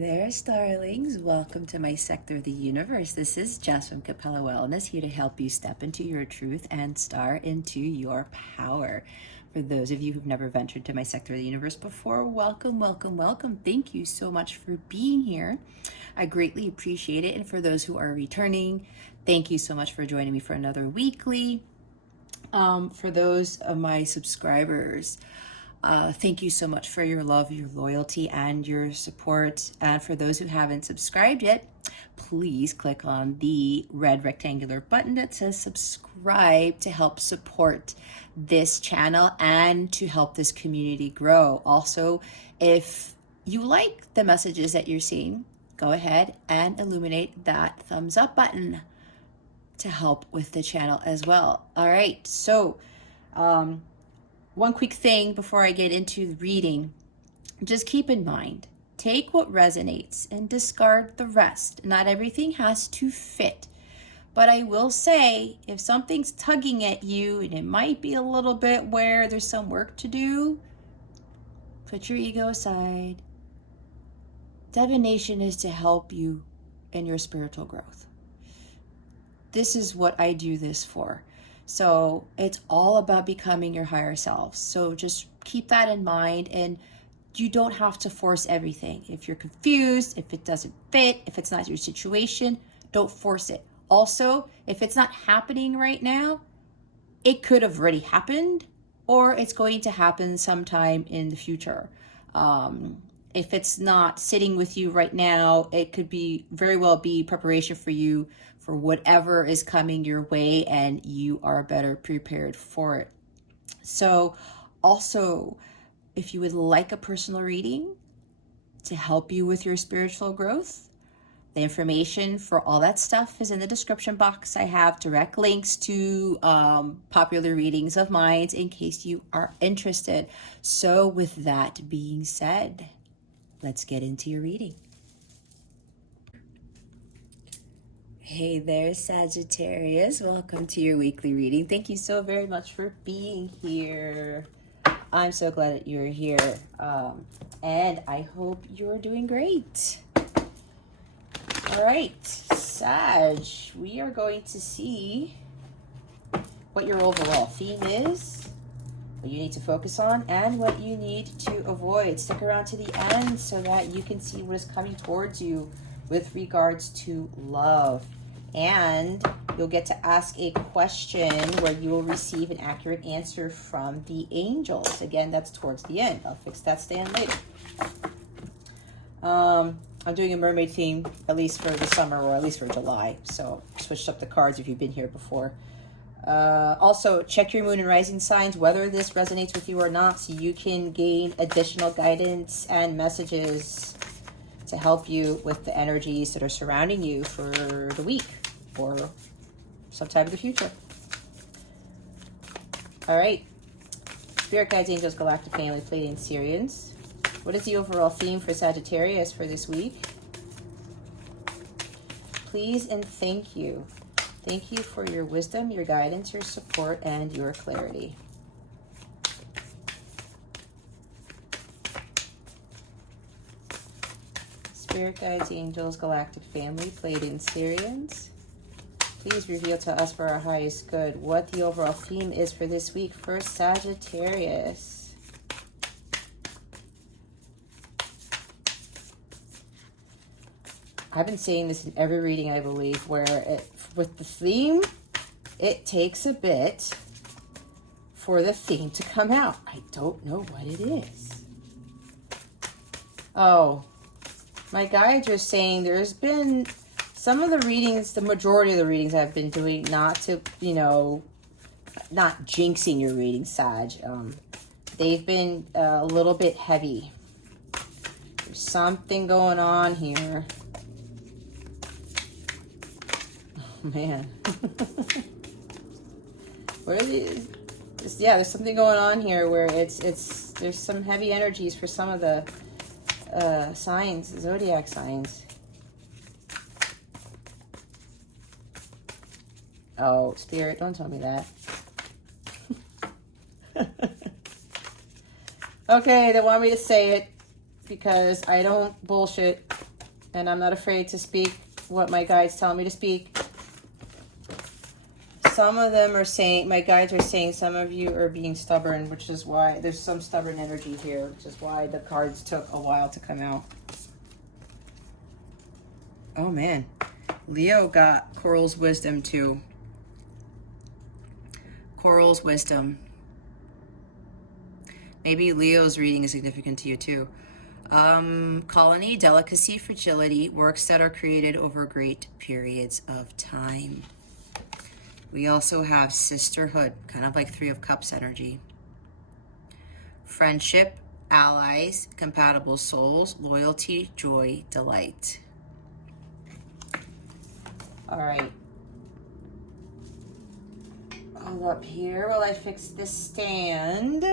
there, starlings. Welcome to my sector of the universe. This is Jess from Capella Wellness, here to help you step into your truth and star into your power. For those of you who've never ventured to my sector of the universe before, welcome, welcome, welcome. Thank you so much for being here. I greatly appreciate it. And for those who are returning, thank you so much for joining me for another weekly. For those of my subscribers, thank you so much for your love, your loyalty, and your support. And for those who haven't subscribed yet, please click on the red rectangular button that says subscribe to help support this channel and to help this community grow. Also, if you like the messages that you're seeing, go ahead and illuminate that thumbs up button to help with the channel as well. All right, so one quick thing before I get into the reading, just keep in mind, take what resonates and discard the rest. Not everything has to fit, but I will say if something's tugging at you and it might be a little bit where there's some work to do, put your ego aside. Divination is to help you in your spiritual growth. This is what I do this for. So it's all about becoming your higher self. So just keep that in mind, and you don't have to force everything. If you're confused, if it doesn't fit, if it's not your situation, don't force it. Also, if it's not happening right now, it could have already happened, or it's going to happen sometime in the future. If it's not sitting with you right now, it could be very well be preparation for you for whatever is coming your way, and you are better prepared for it. So also, if you would like a personal reading to help you with your spiritual growth, the information for all that stuff is in the description box. I have direct links to popular readings of mine in case you are interested. So with that being said, let's get into your reading. Hey there, Sagittarius. Welcome to your weekly reading. Thank you so very much for being here. I'm so glad that you're here. And I hope you're doing great. All right, Sag, we are going to see what your overall theme is, what you need to focus on, and what you need to avoid. Stick around to the end so that you can see what is coming towards you with regards to love. And you'll get to ask a question where you will receive an accurate answer from the angels. Again, that's towards the end. I'll fix that stand later. I'm doing a mermaid theme, at least for the summer, or at least for July. So switched up the cards if you've been here before. Also, check your moon and rising signs, whether this resonates with you or not, so you can gain additional guidance and messages to help you with the energies that are surrounding you for the week or sometime in the future. All right. Spirit guides, angels, galactic family, Pleiadian, Sirians. What is the overall theme for Sagittarius for this week? Please and thank you. Thank you for your wisdom, your guidance, your support, and your clarity. Spirit guides, angels, galactic family, Pleiadian, Sirians. Please reveal to us for our highest good what the overall theme is for this week for Sagittarius. I've been saying this in every reading, I believe, where with the theme, it takes a bit for the theme to come out. I don't know what it is. Oh, my guides are saying there's been some of the readings, the majority of the readings I've been doing, not to, not jinxing your reading, Sag. They've been a little bit heavy. There's something going on here. Oh, man. What are these? Yeah, there's something going on here where there's some heavy energies for some of the signs, zodiac signs. Oh, Spirit, don't tell me that. Okay, they want me to say it because I don't bullshit And I'm not afraid to speak what my guides tell me to speak. Some of them are saying, my guides are saying some of you are being stubborn, which is why there's some stubborn energy here, which is why the cards took a while to come out. Oh man, Leo got Coral's wisdom too. Coral's wisdom. Maybe Leo's reading is significant to you too. Colony, delicacy, fragility, works that are created over great periods of time. We also have sisterhood, kind of like 3 of Cups energy. Friendship, allies, compatible souls, loyalty, joy, delight. All right. Hold up here while I fix this stand.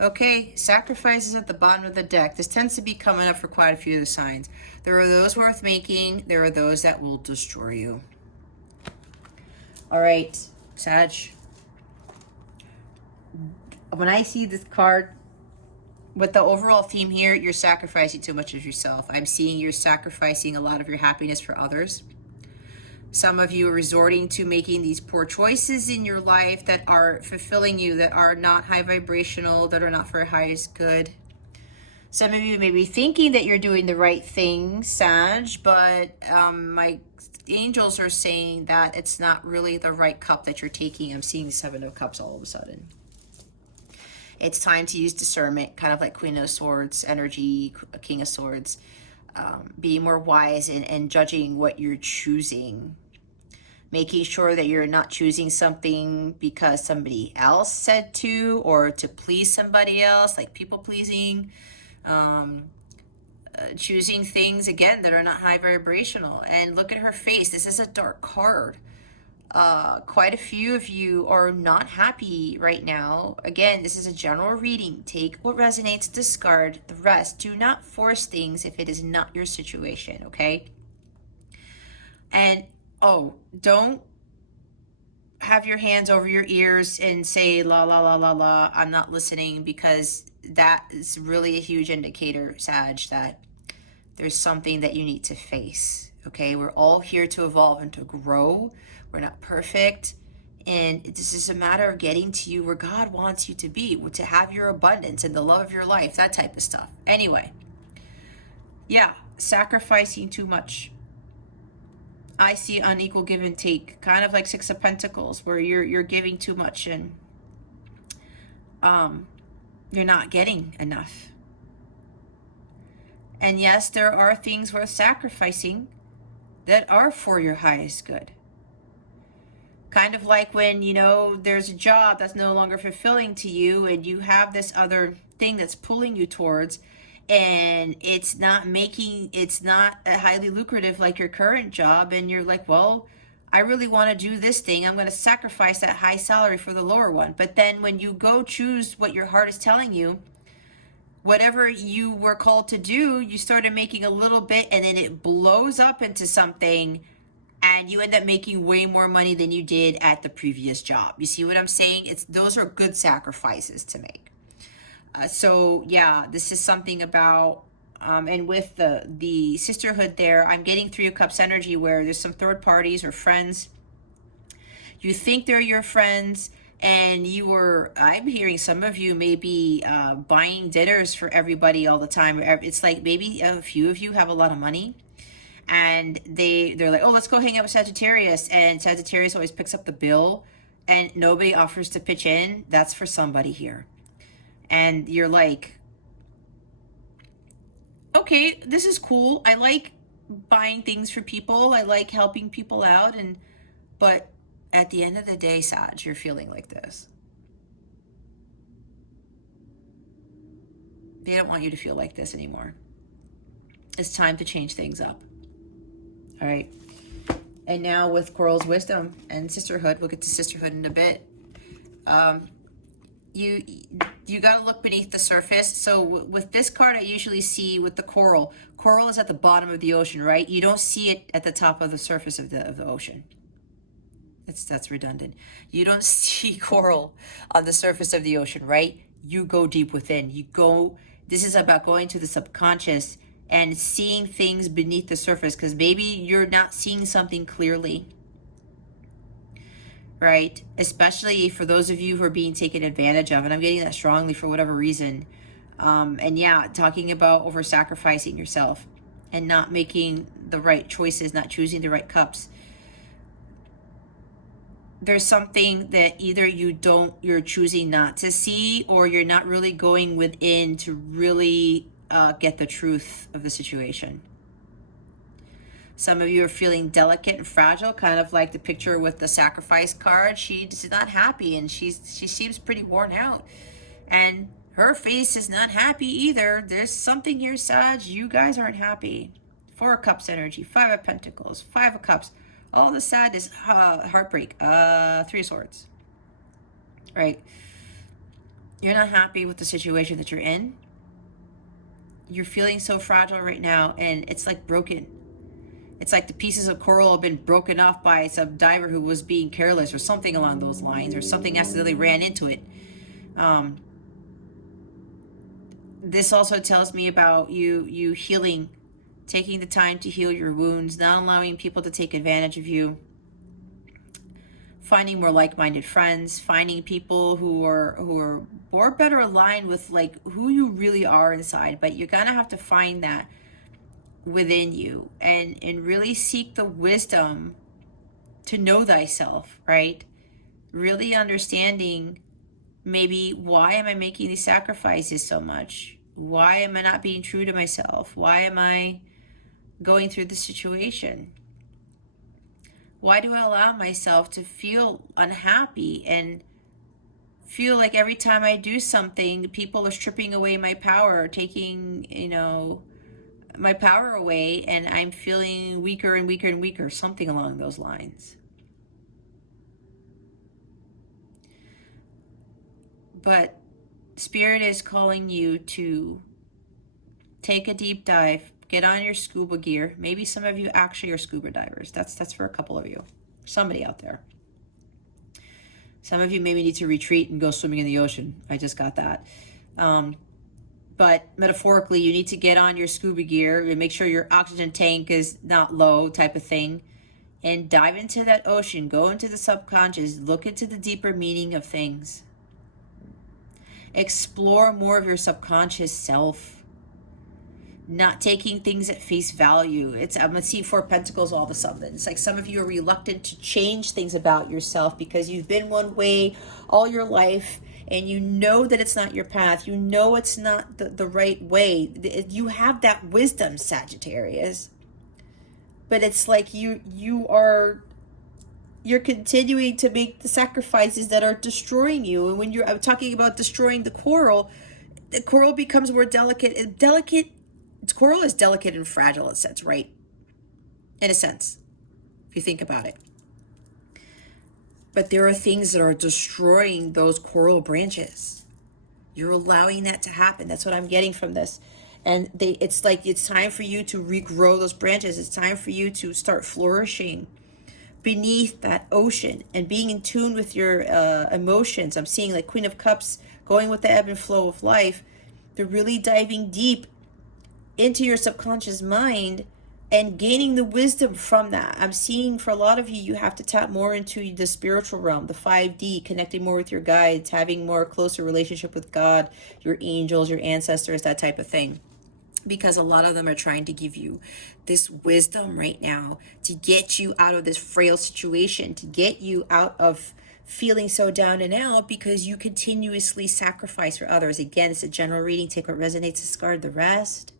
Okay, sacrifices at the bottom of the deck. This tends to be coming up for quite a few of the signs. There are those worth making. There are those that will destroy you. All right, Sag. When I see this card, with the overall theme here, you're sacrificing too much of yourself. I'm seeing you're sacrificing a lot of your happiness for others. Some of you are resorting to making these poor choices in your life that are fulfilling you, that are not high vibrational, that are not for highest good. Some of you may be thinking that you're doing the right thing, Sag, but my angels are saying that it's not really the right cup that you're taking. I'm seeing the 7 of Cups all of a sudden. It's time to use discernment, kind of like Queen of Swords energy, King of Swords. Being more wise and judging what you're choosing. Making sure that you're not choosing something because somebody else said to, or to please somebody else, like people pleasing. Choosing things, again, that are not high vibrational. And look at her face. This is a dark card. Quite a few of you are not happy right now. Again, this is a general reading. Take what resonates, discard the rest. Do not force things if it is not your situation, okay? And, oh, don't have your hands over your ears and say, la, la, la, la, la, I'm not listening, because that is really a huge indicator, Sag, that there's something that you need to face, okay? We're all here to evolve and to grow. We're not perfect. And this is a matter of getting to you where God wants you to be, to have your abundance and the love of your life, that type of stuff. Anyway, yeah, sacrificing too much. I see unequal give and take, kind of like 6 of Pentacles, where you're giving too much and you're not getting enough. And yes, there are things worth sacrificing that are for your highest good. Kind of like when, you know, there's a job that's no longer fulfilling to you and you have this other thing that's pulling you towards, and it's not highly lucrative like your current job, and you're like, well, I really want to do this thing. I'm going to sacrifice that high salary for the lower one. But then when you go choose what your heart is telling you, whatever you were called to do, you started making a little bit, and then it blows up into something, and you end up making way more money than you did at the previous job. You see what I'm saying? Those are good sacrifices to make. So yeah, this is something about, and with the sisterhood there, I'm getting 3 of Cups energy where there's some third parties or friends. You think they're your friends, and I'm hearing some of you may be buying dinners for everybody all the time. It's like maybe a few of you have a lot of money, and they're like, oh, let's go hang out with Sagittarius, and Sagittarius always picks up the bill, and nobody offers to pitch in. That's for somebody here. And you're like, okay, this is cool. I like buying things for people. I like helping people out, but at the end of the day, Sag, you're feeling like this. They don't want you to feel like this anymore. It's time to change things up. All right. And now with Coral's wisdom and sisterhood, we'll get to sisterhood in a bit. You got to look beneath the surface. So with this card, I usually see with the coral. Coral is at the bottom of the ocean, right? You don't see it at the top of the surface of the ocean. That's redundant. You don't see coral on the surface of the ocean, right? You go deep within. This is about going to the subconscious and seeing things beneath the surface, because maybe you're not seeing something clearly, right? Especially for those of you who are being taken advantage of, and I'm getting that strongly for whatever reason. And yeah, talking about over sacrificing yourself and not making the right choices, not choosing the right cups. There's something that either you're choosing not to see, or you're not really going within to really get the truth of the situation. Some of you are feeling delicate and fragile, kind of like the picture with the sacrifice card. She's not happy, and she seems pretty worn out, and her face is not happy either. There's something here, Sag. You guys aren't happy. 4 of Cups energy, 5 of Pentacles, 5 of Cups. All the sadness, heartbreak, 3 of Swords, right? You're not happy with the situation that you're in. You're feeling so fragile right now, and it's like broken. It's like the pieces of coral have been broken off by some diver who was being careless or something along those lines, or something accidentally ran into it. This also tells me about you healing, taking the time to heal your wounds, not allowing people to take advantage of you, finding more like-minded friends, finding people who are more better aligned with like who you really are inside. But you're gonna have to find that within you and really seek the wisdom to know thyself, right? Really understanding maybe, why am I making these sacrifices so much? Why am I not being true to myself? Why am I going through the situation? Why do I allow myself to feel unhappy and feel like every time I do something, people are stripping away my power, taking, my power away, and I'm feeling weaker and weaker and weaker, something along those lines. But Spirit is calling you to take a deep dive, get on your scuba gear. Maybe some of you actually are scuba divers. That's for a couple of you, somebody out there. Some of you maybe need to retreat and go swimming in the ocean. I just got that. But metaphorically, you need to get on your scuba gear and make sure your oxygen tank is not low, type of thing, and dive into that ocean, go into the subconscious, look into the deeper meaning of things. Explore more of your subconscious self, not taking things at face value. I'm gonna see 4 Pentacles all of a sudden. It's like some of you are reluctant to change things about yourself because you've been one way all your life, and you know that it's not your path. You know it's not the right way. You have that wisdom, Sagittarius, but it's like you're continuing to make the sacrifices that are destroying you. And when I'm talking about destroying the coral becomes more delicate. Coral is delicate and fragile in a sense, right? In a sense, if you think about it. But there are things that are destroying those coral branches. You're allowing that to happen. That's what I'm getting from this. And it's like it's time for you to regrow those branches. It's time for you to start flourishing beneath that ocean and being in tune with your emotions. I'm seeing like Queen of Cups going with the ebb and flow of life. They're really diving deep into your subconscious mind and gaining the wisdom from that. I'm seeing for a lot of you, you have to tap more into the spiritual realm, the 5D, connecting more with your guides, having more closer relationship with God, your angels, your ancestors, that type of thing. Because a lot of them are trying to give you this wisdom right now to get you out of this frail situation, to get you out of feeling so down and out because you continuously sacrifice for others. Again, it's a general reading. Take what resonates, discard the rest.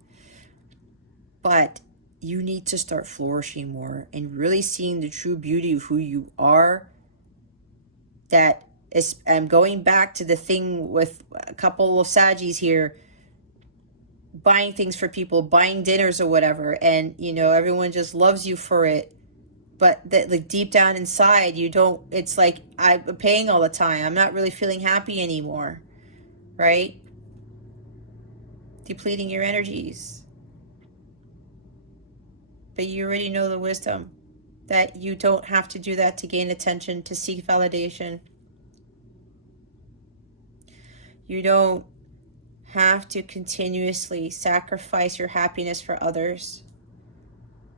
But you need to start flourishing more and really seeing the true beauty of who you are. That is, I'm going back to the thing with a couple of Saggies here, buying things for people, buying dinners or whatever, and everyone just loves you for it, but that like deep down inside you don't. It's like, I'm paying all the time, I'm not really feeling happy anymore, right? Depleting your energies. But you already know the wisdom that you don't have to do that to gain attention, to seek validation. You don't have to continuously sacrifice your happiness for others.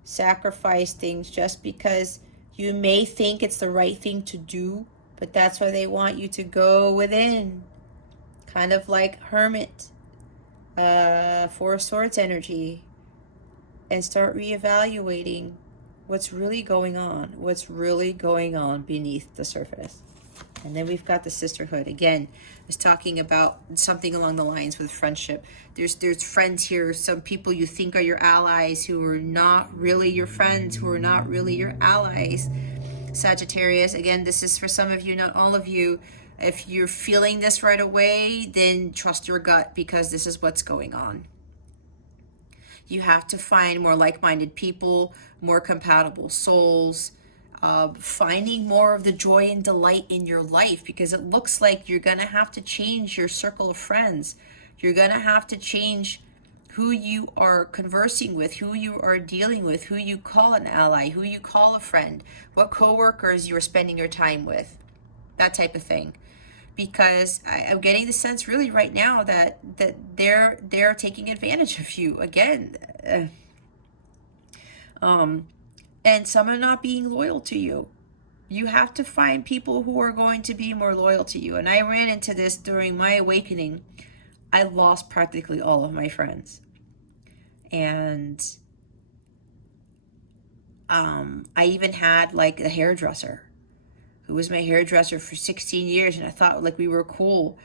Sacrifice things just because you may think it's the right thing to do, but that's why they want you to go within. Kind of like Hermit, Four of Swords energy, and start reevaluating what's really going on beneath the surface. And then we've got the sisterhood. Again, it's talking about something along the lines with friendship. There's friends here, some people you think are your allies who are not really your friends, who are not really your allies. Sagittarius, again, this is for some of you, not all of you. If you're feeling this right away, then trust your gut, because this is what's going on. You have to find more like-minded people, more compatible souls, finding more of the joy and delight in your life, because it looks like you're going to have to change your circle of friends. You're going to have to change who you are conversing with, who you are dealing with, who you call an ally, who you call a friend, what coworkers you are spending your time with, that type of thing. Because I'm getting the sense really right now that they're taking advantage of you again. And some are not being loyal to you. You have to find people who are going to be more loyal to you. And I ran into this during my awakening. I lost practically all of my friends. And I even had like a hairdresser who was my hairdresser for 16 years. And I thought like we were cool.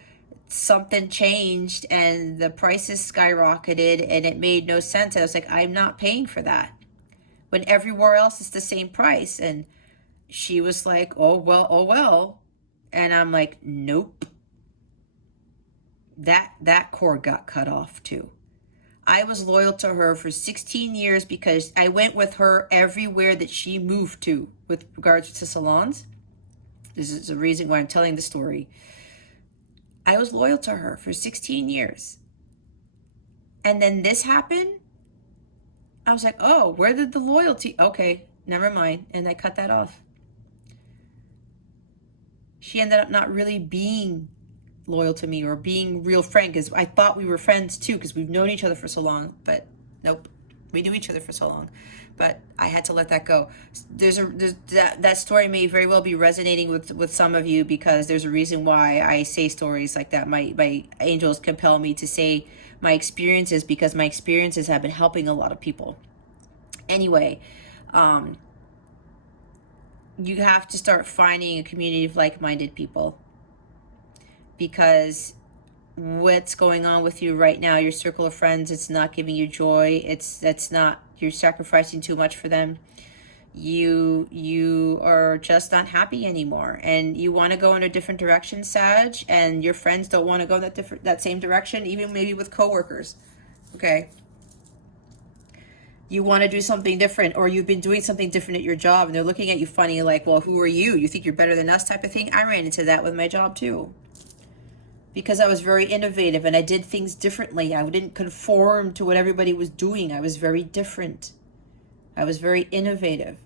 Something changed and the prices skyrocketed and it made no sense. I was like, I'm not paying for that when everywhere else is the same price. And she was like, oh well. And I'm like, nope. That cord got cut off too. I was loyal to her for 16 years because I went with her everywhere that she moved to with regards to salons. This is the reason why I'm telling the story. I was loyal to her for 16 years. And then this happened. I was like, oh, where did the loyalty? Okay, never mind. And I cut that off. She ended up not really being loyal to me or being real friend, because I thought we were friends too, because we've known each other for so long. But nope, we knew each other for so long. But I had to let that go. That story may very well be resonating with some of you, because there's a reason why I say stories like that. My angels compel me to say my experiences, because my experiences have been helping a lot of people. Anyway, you have to start finding a community of like-minded people, because what's going on with you right now, your circle of friends, it's not giving you joy. You're sacrificing too much for them. You are just not happy anymore, and you want to go in a different direction, Sag, and your friends don't want to go that same direction, even maybe with coworkers. Okay, you want to do something different, or you've been doing something different at your job and they're looking at you funny, like, well, who are you think you're better than us, type of thing. I ran into that with my job too, because I was very innovative and I did things differently. I didn't conform to what everybody was doing. I was very different. I was very innovative.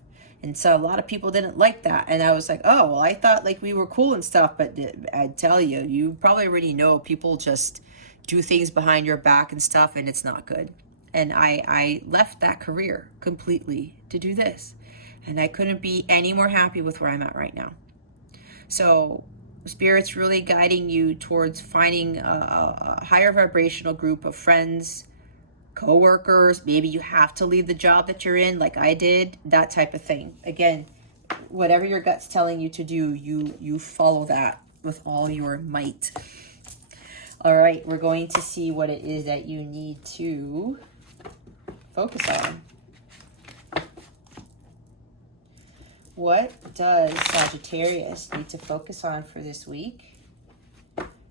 And so a lot of people didn't like that. And I was like, oh, well, I thought like we were cool and stuff. But I tell you, you probably already know people just do things behind your back and stuff, and it's not good. And I left that career completely to do this. And I couldn't be any more happy with where I'm at right now. So Spirit's really guiding you towards finding a higher vibrational group of friends, co-workers. Maybe you have to leave the job that you're in like I did, that type of thing. Again, whatever your gut's telling you to do, you follow that with all your might. All right, we're going to see what it is that you need to focus on. What does Sagittarius need to focus on for this week?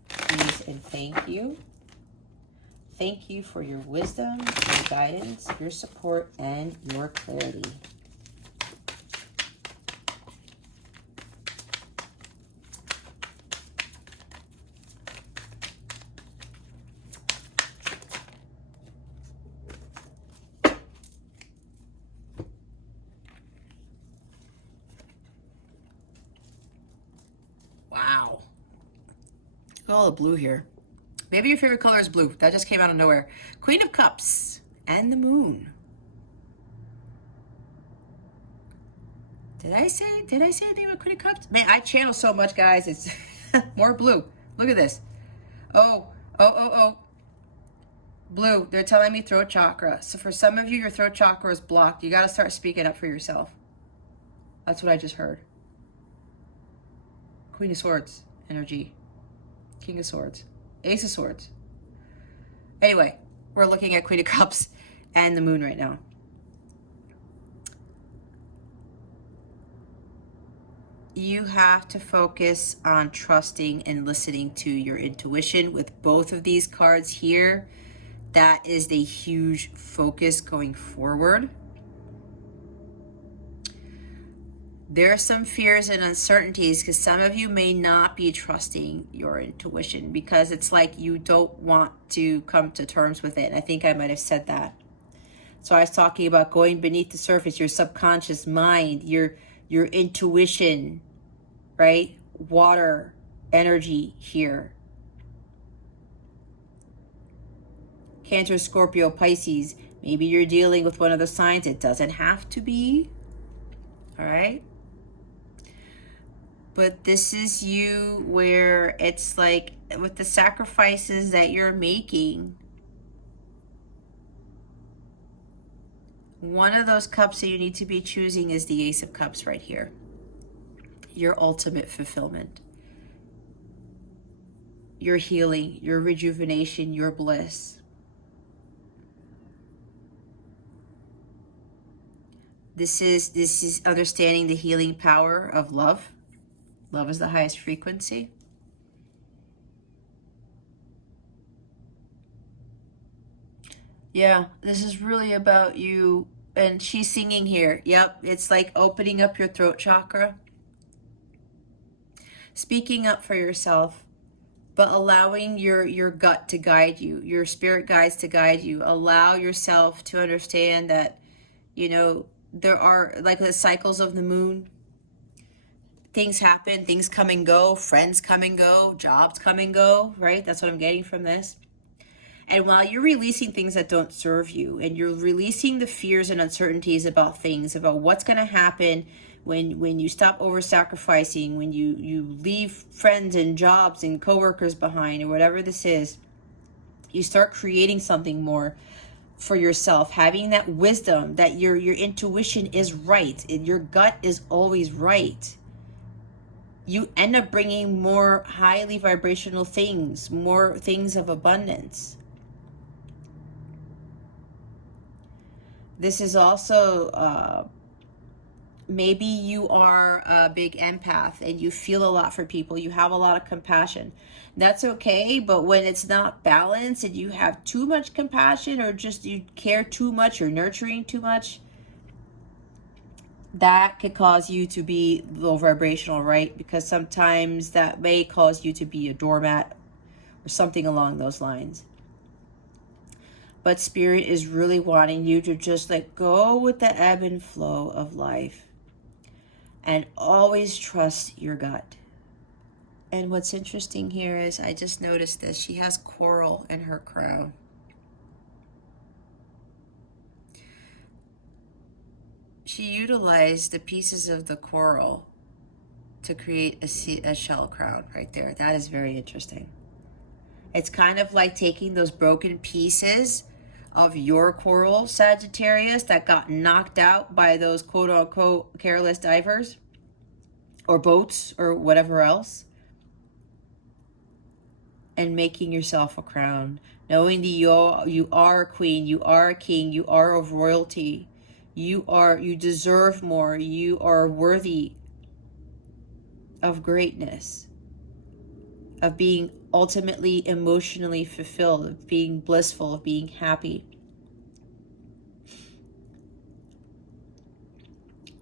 Please and thank you. Thank you for your wisdom, your guidance, your support, and your clarity. Wow. Look at all the blue here. Maybe your favorite color is blue. That just came out of nowhere. Queen of Cups and the Moon. Did I say anything about Queen of Cups? Man, I channel so much, guys. It's more blue. Look at this. Oh. Blue. They're telling me throat chakra. So for some of you, your throat chakra is blocked. You got to start speaking up for yourself. That's what I just heard. Queen of Swords energy. King of Swords. Ace of Swords. Anyway, we're looking at Queen of Cups and the Moon right now. You have to focus on trusting and listening to your intuition with both of these cards here. That is a huge focus going forward. There are some fears and uncertainties because some of you may not be trusting your intuition because it's like you don't want to come to terms with it. I think I might have said that. So I was talking about going beneath the surface, your subconscious mind, your intuition, right? Water, energy here. Cancer, Scorpio, Pisces. Maybe you're dealing with one of the signs. It doesn't have to be. All right? But this is you where it's like with the sacrifices that you're making. One of those cups that you need to be choosing is the Ace of Cups right here. Your ultimate fulfillment. Your healing, your rejuvenation, your bliss. This is understanding the healing power of love. Love is the highest frequency. Yeah, this is really about you. And she's singing here. Yep, it's like opening up your throat chakra. Speaking up for yourself, but allowing your gut to guide you, your spirit guides to guide you. Allow yourself to understand that, you know, there are like the cycles of the moon. Things happen, things come and go, friends come and go, jobs come and go, right? That's what I'm getting from this. And while you're releasing things that don't serve you, and you're releasing the fears and uncertainties about things, about what's going to happen when you stop over-sacrificing, when you leave friends and jobs and coworkers behind, or whatever this is, you start creating something more for yourself, having that wisdom that your intuition is right, and your gut is always right. You end up bringing more highly vibrational things, more things of abundance. This is also, maybe you are a big empath and you feel a lot for people. You have a lot of compassion. That's okay, but when it's not balanced and you have too much compassion, or just you care too much or nurturing too much, that could cause you to be low vibrational, right? Because sometimes that may cause you to be a doormat or something along those lines. But Spirit is really wanting you to just let go with the ebb and flow of life and always trust your gut. And what's interesting here is I just noticed this. She has coral in her crown. She utilized the pieces of the coral to create a shell crown right there. That is very interesting. It's kind of like taking those broken pieces of your coral, Sagittarius, that got knocked out by those quote-unquote careless divers or boats or whatever else, and making yourself a crown, knowing that you are a queen, you are a king, you are of royalty. You deserve more. You are worthy of greatness, of being ultimately emotionally fulfilled, of being blissful, of being happy.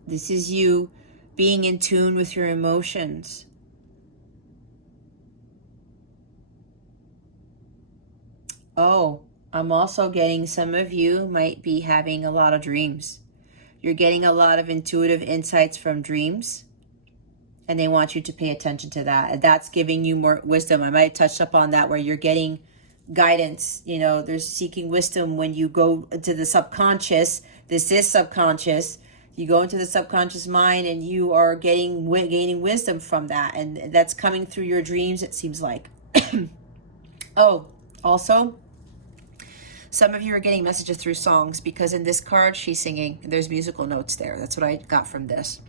This is you being in tune with your emotions. Oh, I'm also getting some of you might be having a lot of dreams. You're getting a lot of intuitive insights from dreams, and they want you to pay attention to that. And that's giving you more wisdom. I might have touched up on that, where you're getting guidance. You know, there's seeking wisdom when you go to the subconscious. This is subconscious. You go into the subconscious mind and you are gaining wisdom from that. And that's coming through your dreams, it seems like. Oh, also, some of you are getting messages through songs, because in this card she's singing. There's musical notes there. That's what I got from this.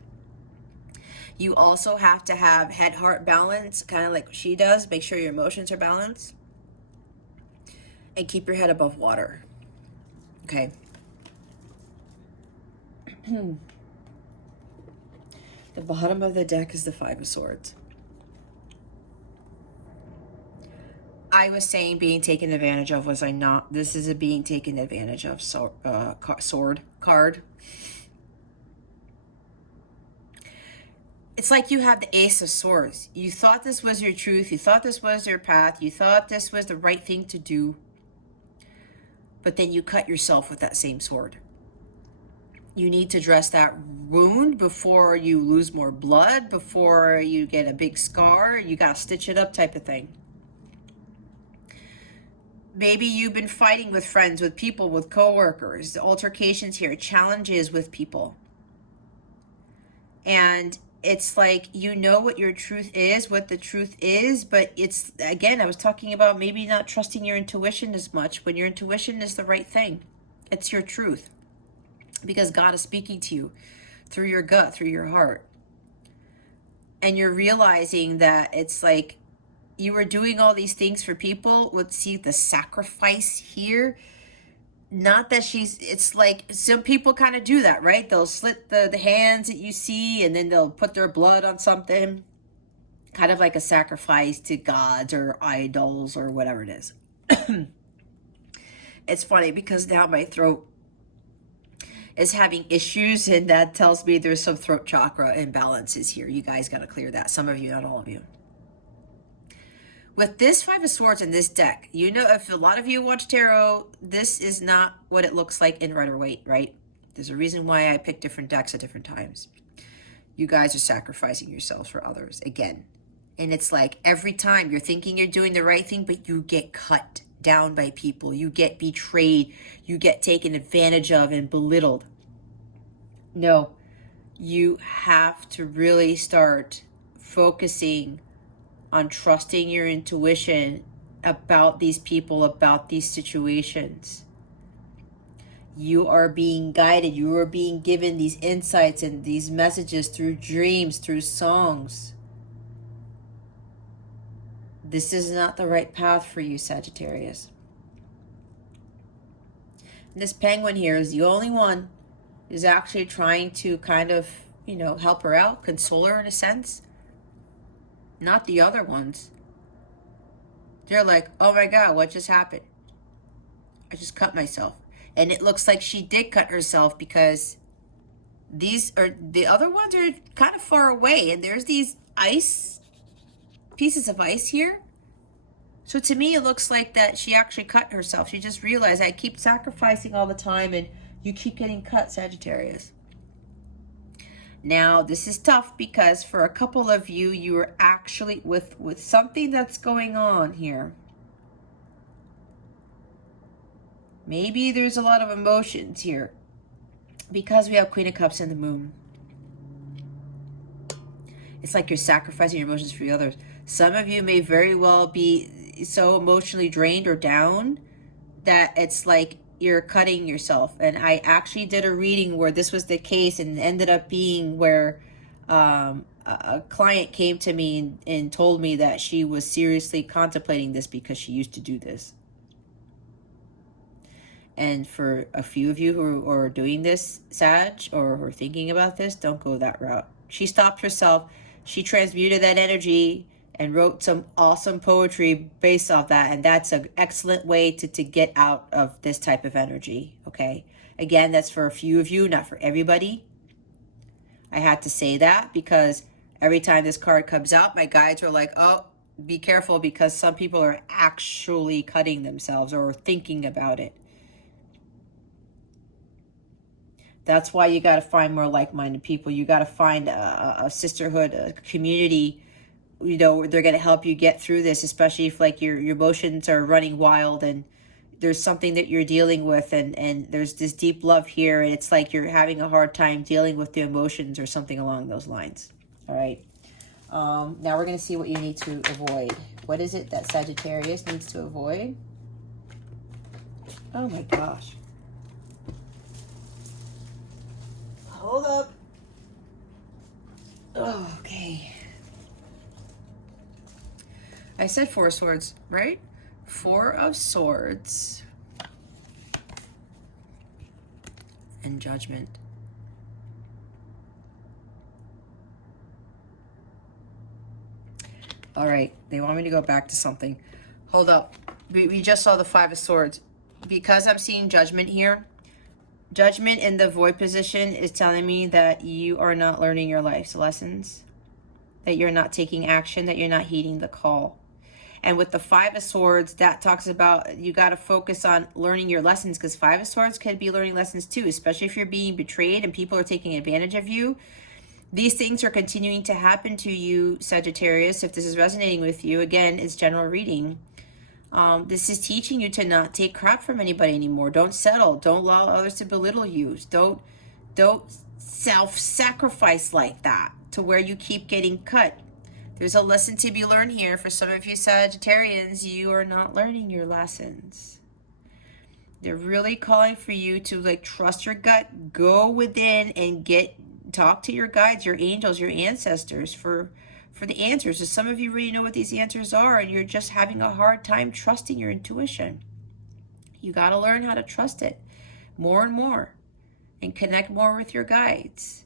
You also have to have head-heart balance, kind of like she does. Make sure your emotions are balanced. And keep your head above water. Okay. The bottom of the deck is the Five of Swords. I was saying being taken advantage of, was I not? This is a being taken advantage of sword card. It's like you have the Ace of Swords. You thought this was your truth. You thought this was your path. You thought this was the right thing to do. But then you cut yourself with that same sword. You need to address that wound before you lose more blood, before you get a big scar. You got to stitch it up type of thing. Maybe you've been fighting with friends, with people, with coworkers, altercations here, challenges with people. And it's like, you know what your truth is, what the truth is, but it's, again, I was talking about maybe not trusting your intuition as much when your intuition is the right thing. It's your truth. Because God is speaking to you through your gut, through your heart. And you're realizing that it's like you were doing all these things for people. Let's see the sacrifice here. Not that it's like some people kind of do that, right? They'll slit the hands that you see, and then they'll put their blood on something. Kind of like a sacrifice to gods or idols or whatever it is. It's funny because now my throat is having issues, and that tells me there's some throat chakra imbalances here. You guys got to clear that. Some of you, not all of you. With this Five of Swords in this deck, you know, if a lot of you watch tarot, this is not what it looks like in Rider-Waite, right? There's a reason why I pick different decks at different times. You guys are sacrificing yourselves for others again. And it's like every time you're thinking you're doing the right thing, but you get cut down by people. You get betrayed. You get taken advantage of and belittled. No, you have to really start focusing on trusting your intuition about these people, about these situations. You are being guided. You are being given these insights and these messages through dreams, through songs. This is not the right path for you, Sagittarius. And this penguin here is the only one who's actually trying to kind of, you know, help her out, console her in a sense. Not the other ones. They're like, oh my God, what just happened? I just cut myself. And it looks like she did cut herself because the other ones are kind of far away. And there's these pieces of ice here. So to me, it looks like that she actually cut herself. She just realized, I keep sacrificing all the time and you keep getting cut, Sagittarius. Now, this is tough because for a couple of you, you are actually with something that's going on here. Maybe there's a lot of emotions here because we have Queen of Cups and the Moon. It's like you're sacrificing your emotions for the others. Some of you may very well be so emotionally drained or down that it's like you're cutting yourself. And I actually did a reading where this was the case, and it ended up being where a client came to me and told me that she was seriously contemplating this because she used to do this. And for a few of you who are doing this, Sag, or who are thinking about this, don't go that route. She stopped herself. She transmuted that energy and wrote some awesome poetry based off that. And that's an excellent way to get out of this type of energy, okay? Again, that's for a few of you, not for everybody. I had to say that because every time this card comes out, my guides are like, oh, be careful because some people are actually cutting themselves or thinking about it. That's why you got to find more like-minded people. You got to find a sisterhood, a community you know, they're going to help you get through this, especially if like your emotions are running wild and there's something that you're dealing with, and there's this deep love here, and it's like you're having a hard time dealing with the emotions or something along those lines. All right. Now we're going to see what you need to avoid. What is it that Sagittarius needs to avoid? Oh my gosh. Hold up. Oh, okay. I said Four of Swords, right? Four of Swords and Judgment. All right, they want me to go back to something. Hold up. We just saw the Five of Swords. Because I'm seeing Judgment here, Judgment in the void position is telling me that you are not learning your life's lessons, that you're not taking action, that you're not heeding the call. And with the Five of Swords, that talks about you got to focus on learning your lessons, because Five of Swords can be learning lessons too, especially if you're being betrayed and people are taking advantage of you. These things are continuing to happen to you, Sagittarius. If this is resonating with you, again, it's general reading. This is teaching you to not take crap from anybody anymore. Don't settle. Don't allow others to belittle you. Don't self-sacrifice like that to where you keep getting cut. There's a lesson to be learned here. For some of you Sagittarians, you are not learning your lessons. They're really calling for you to like trust your gut, go within and talk to your guides, your angels, your ancestors for the answers. So some of you really know what these answers are, and you're just having a hard time trusting your intuition. You got to learn how to trust it more and more and connect more with your guides.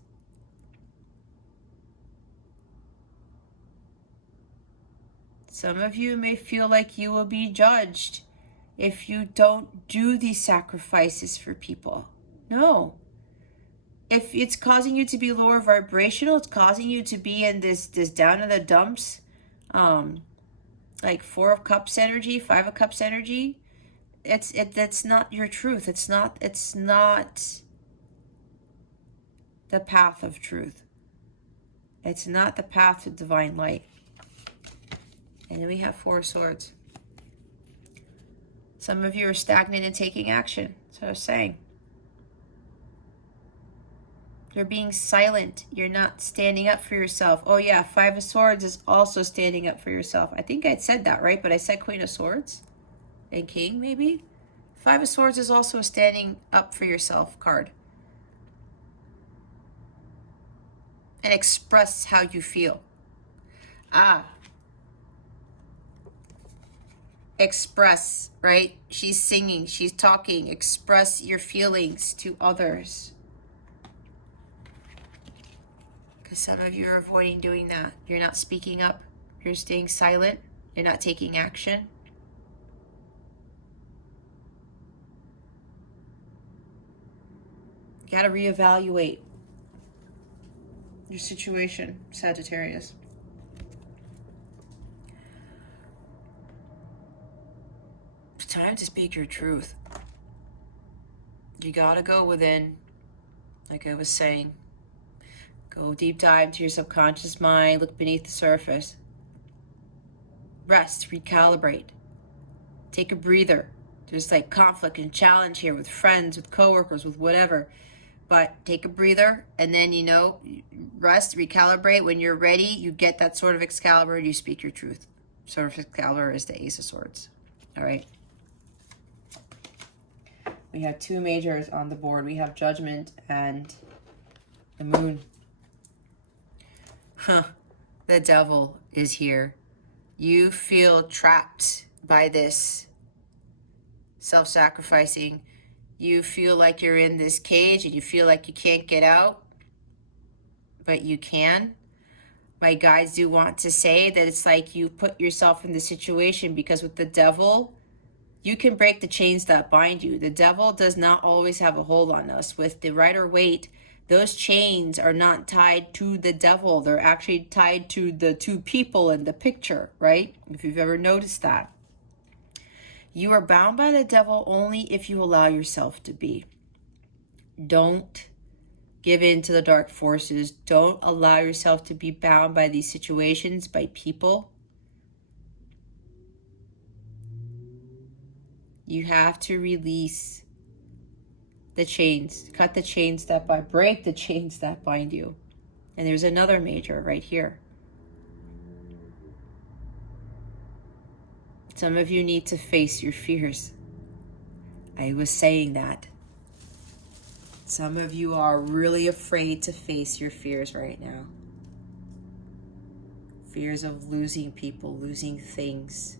Some of you may feel like you will be judged if you don't do these sacrifices for people. No. If it's causing you to be lower vibrational, it's causing you to be in this down in the dumps, like Four of Cups energy, Five of Cups energy, that's not your truth. It's not the path of truth. It's not the path to divine light. And then we have Four of Swords. Some of you are stagnant in taking action. That's what I was saying. You're being silent. You're not standing up for yourself. Oh yeah, Five of Swords is also standing up for yourself. I think I said that, right? But I said Queen of Swords and King, maybe? Five of Swords is also a standing up for yourself card. And express how you feel. Express, right? She's singing, she's talking. Express your feelings to others. Because some of you are avoiding doing that. You're not speaking up. You're staying silent. You're not taking action. You got to reevaluate your situation, Sagittarius. It's time to speak your truth. You got to go within, like I was saying. Go deep dive into your subconscious mind. Look beneath the surface. Rest, recalibrate. Take a breather. There's like conflict and challenge here with friends, with coworkers, with whatever. But take a breather and then, rest, recalibrate. When you're ready, you get that Sword of Excalibur and you speak your truth. Sword of Excalibur is the Ace of Swords. All right. We have two majors on the board. We have Judgment and the Moon. The Devil is here. You feel trapped by this self-sacrificing. You feel like you're in this cage and you feel like you can't get out, but you can. My guides do want to say that it's like you put yourself in the situation, because with the Devil, you can break the chains that bind you. The Devil does not always have a hold on us. With the Rider-Waite, those chains are not tied to the Devil. They're actually tied to the two people in the picture, right? If you've ever noticed that. You are bound by the Devil only if you allow yourself to be. Don't Give in to the dark forces. Don't allow yourself to be bound by these situations, by people. You have to release the chains. Cut the chains that bind. Break the chains that bind you. And there's another major right here. Some of you need to face your fears. I was saying that. Some of you are really afraid to face your fears right now. Fears of losing people, losing things,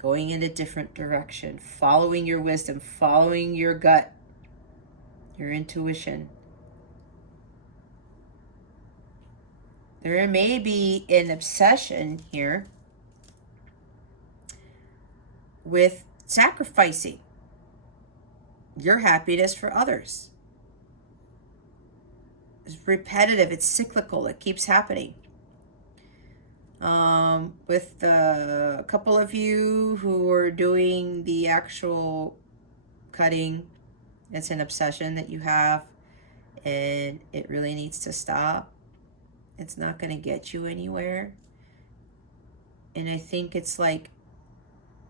going in a different direction, following your wisdom, following your gut, your intuition. There may be an obsession here with sacrificing your happiness for others. It's repetitive, it's cyclical, it keeps happening. With a couple of you who are doing the actual cutting, it's an obsession that you have, and it really needs to stop. It's not going to get you anywhere. And I think it's like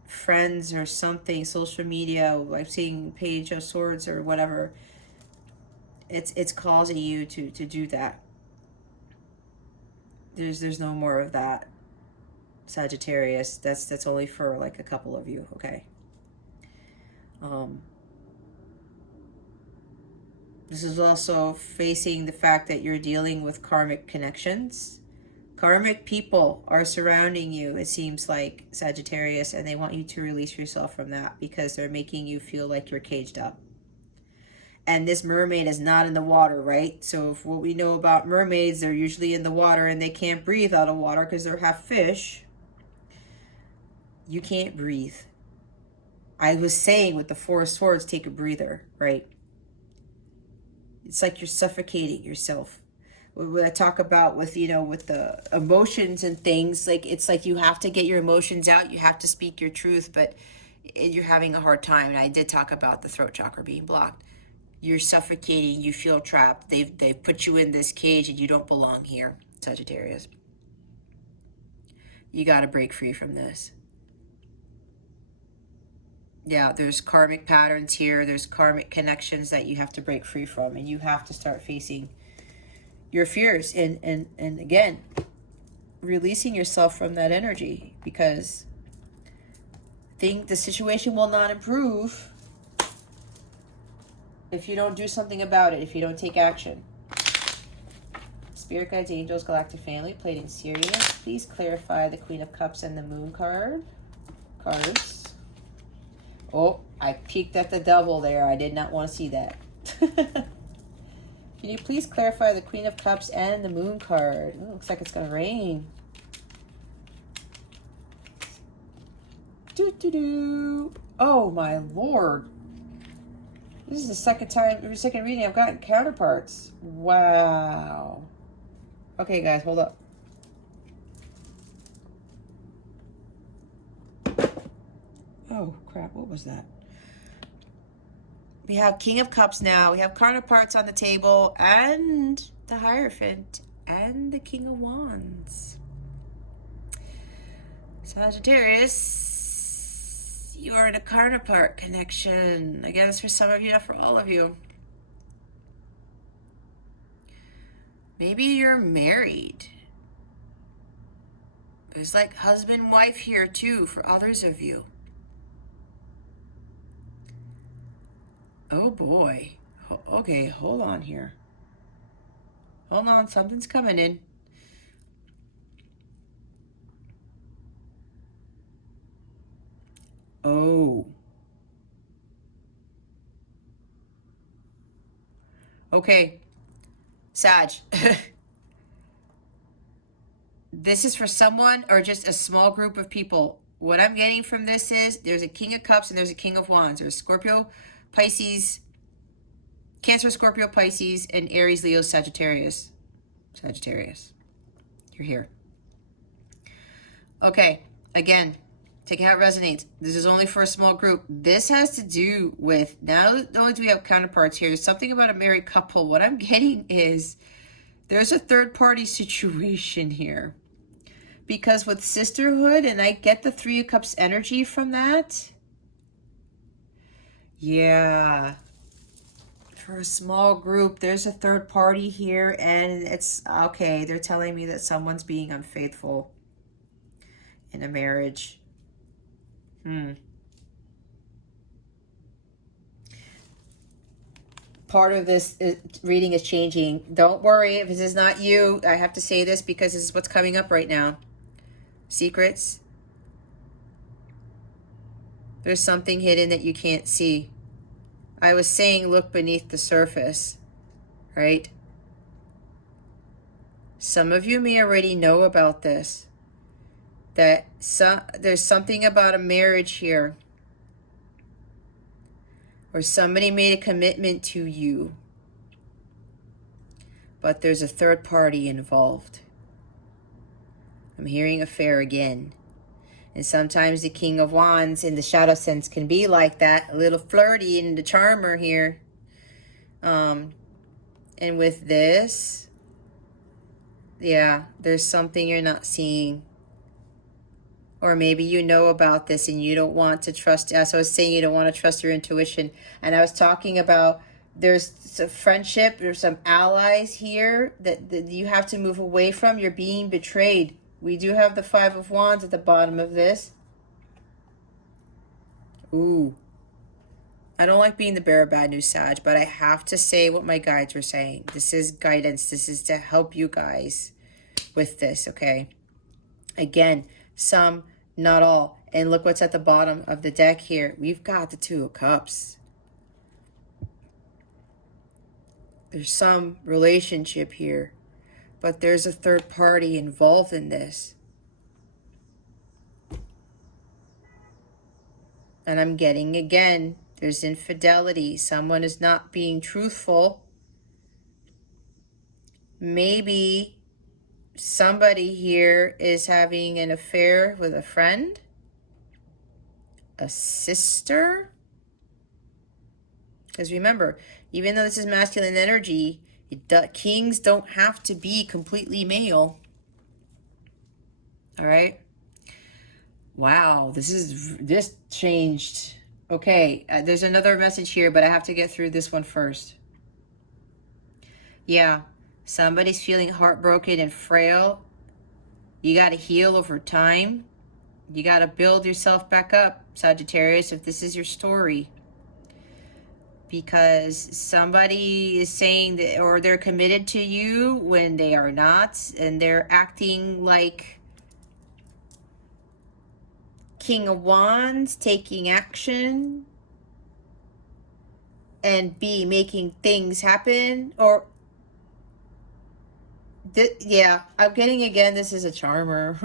friends or something, social media, like seeing Page of Swords or whatever, it's causing you to do that. There's no more of that, Sagittarius. That's only for like a couple of you, okay? This is also facing the fact that you're dealing with karmic connections. Karmic people are surrounding you, it seems like, Sagittarius, and they want you to release yourself from that because they're making you feel like you're caged up. And this mermaid is not in the water, right? So if what we know about mermaids, they're usually in the water and they can't breathe out of water because they're half fish. You can't breathe. I was saying with the Four of Swords, take a breather, right? It's like you're suffocating yourself. What I talk about with, with the emotions and things, like it's like you have to get your emotions out. You have to speak your truth, but you're having a hard time. And I did talk about the throat chakra being blocked. You're suffocating. You feel trapped. They've put you in this cage and you don't belong here, Sagittarius. You got to break free from this. Yeah, there's karmic patterns here. There's karmic connections that you have to break free from. And you have to start facing your fears and again, releasing yourself from that energy, because the situation will not improve if you don't do something about it, if you don't take action. Spirit guides, angels, galactic family, played in Sirius. Please clarify the Queen of Cups and the Moon cards. Oh, I peeked at the double there. I did not want to see that. Can you please clarify the Queen of Cups and the Moon card? Ooh, looks like it's going to rain. Oh, my Lord. This is the second reading I've gotten counterparts. Wow. Okay, guys, hold up. Oh, crap. What was that? We have King of Cups now. We have counterparts on the table and the Hierophant and the King of Wands. Sagittarius, you are in a counterpart connection. Again, it's for some of you, not for all of you. Maybe you're married. There's like husband, wife here too for others of you. Oh boy. Okay, hold on here. Hold on, something's coming in. Oh. Okay. Sag. This is for someone or just a small group of people. What I'm getting from this is there's a King of Cups and there's a King of Wands. There's Scorpio, Pisces, Cancer, Scorpio, Pisces, and Aries, Leo, Sagittarius. Sagittarius. You're here. Okay. Again, Take it how it resonates. This is only for a small group. This has to do with, now not only do we have counterparts here, there's something about a married couple. What I'm getting is there's a third party situation here. Because with sisterhood, and I get the Three of Cups energy from that. Yeah. For a small group, there's a third party here, and it's okay. They're telling me that someone's being unfaithful in a marriage. Part of this reading is changing. Don't worry if this is not you. I have to say this because this is what's coming up right now. Secrets. There's something hidden that you can't see. I was saying look beneath the surface, right? Some of you may already know about this. That there's something about a marriage here. Or somebody made a commitment to you. But there's a third party involved. I'm hearing affair again. And sometimes the King of Wands in the shadow sense can be like that. A little flirty and the charmer here. And with this, yeah, there's something you're not seeing. Or maybe you know about this and you don't want to trust. As I was saying, you don't want to trust your intuition. And I was talking about there's some friendship, there's some allies here that you have to move away from. You're being betrayed. We do have the Five of Wands at the bottom of this. Ooh. I don't like being the bearer of bad news, Sag, but I have to say what my guides are saying. This is guidance. This is to help you guys with this, okay? Again, some, not all. And look what's at the bottom of the deck here. We've got the Two of Cups. There's some relationship here, but there's a third party involved in this. And I'm getting, again, there's infidelity. Someone is not being truthful. Maybe somebody here is having an affair with a friend, a sister. Because remember, even though this is masculine energy, kings don't have to be completely male. All right. Wow, this changed. Okay, there's another message here, but I have to get through this one first. Yeah, somebody's feeling heartbroken and frail. You got to heal over time. You got to build yourself back up, Sagittarius, if this is your story. Because somebody is saying that, or they're committed to you when they are not, and they're acting like King of Wands, taking action and making things happen. Or yeah, I'm getting, again, this is a charmer.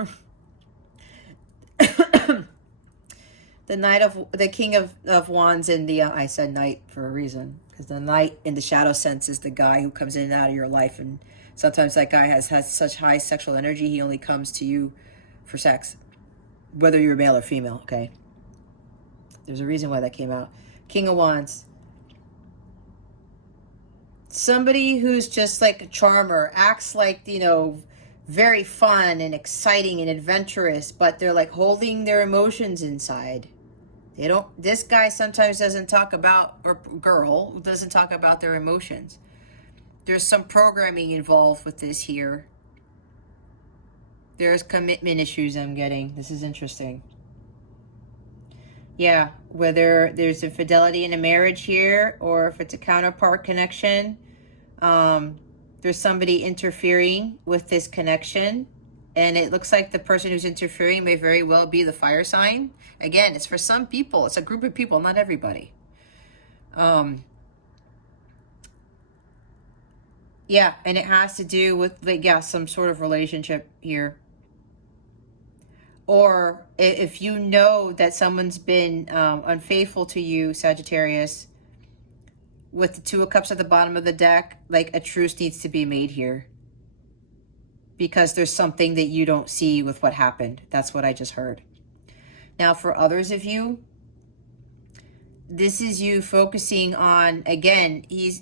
The King of Wands in the I said knight for a reason, because the knight in the shadow sense is the guy who comes in and out of your life, and sometimes that guy has such high sexual energy, he only comes to you for sex, whether you're male or female. Okay, there's a reason why that came out. King of Wands, somebody who's just like a charmer, acts like, you know, very fun and exciting and adventurous, but they're like holding their emotions inside. They don't, this guy sometimes doesn't talk about, or girl doesn't talk about their emotions. There's some programming involved with this here. There's commitment issues I'm getting. This is interesting. Yeah, whether there's infidelity in a marriage here, or if it's a counterpart connection, there's somebody interfering with this connection. And it looks like the person who's interfering may very well be the fire sign. Again, it's for some people. It's a group of people, not everybody. Yeah, and it has to do with, like, yeah, some sort of relationship here. Or if you know that someone's been unfaithful to you, Sagittarius, with the Two of Cups at the bottom of the deck, like, a truce needs to be made here. Because there's something that you don't see with what happened. That's what I just heard. Now, for others of you, this is you focusing on, again, he's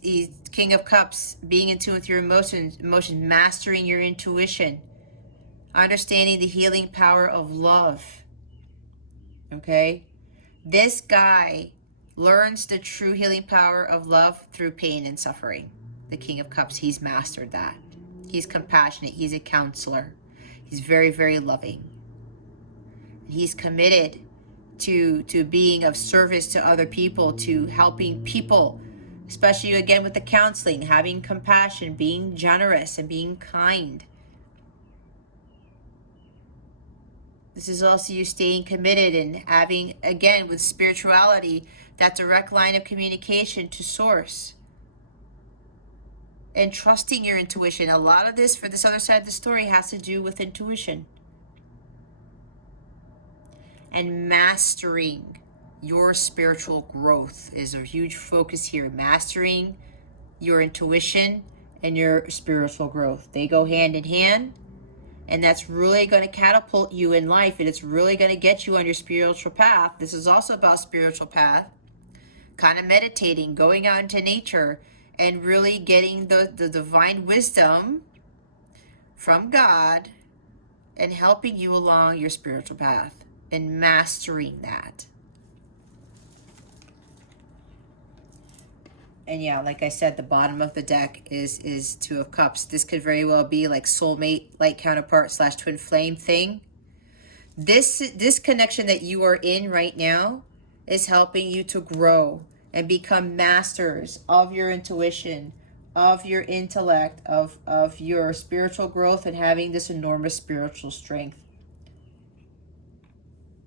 King of Cups, being in tune with your emotions, mastering your intuition, understanding the healing power of love. Okay? This guy learns the true healing power of love through pain and suffering. The King of Cups, he's mastered that. He's compassionate. He's a counselor. He's very, very loving. He's committed to being of service to other people, to helping people, especially again with the counseling, having compassion, being generous, and being kind. This is also you staying committed and having, again, with spirituality, that direct line of communication to source. And trusting your intuition. A lot of this, for this other side of the story, has to do with intuition. And mastering your spiritual growth is a huge focus here. Mastering your intuition and your spiritual growth. They go hand in hand. And that's really going to catapult you in life. And it's really going to get you on your spiritual path. This is also about spiritual path. Kind of meditating, going out into nature, and really getting the divine wisdom from God and helping you along your spiritual path and mastering that. And yeah, like I said, the bottom of the deck is Two of Cups. This could very well be like soulmate, light counterpart / twin flame thing. This connection that you are in right now is helping you to grow and become masters of your intuition, of your intellect, of your spiritual growth, and having this enormous spiritual strength.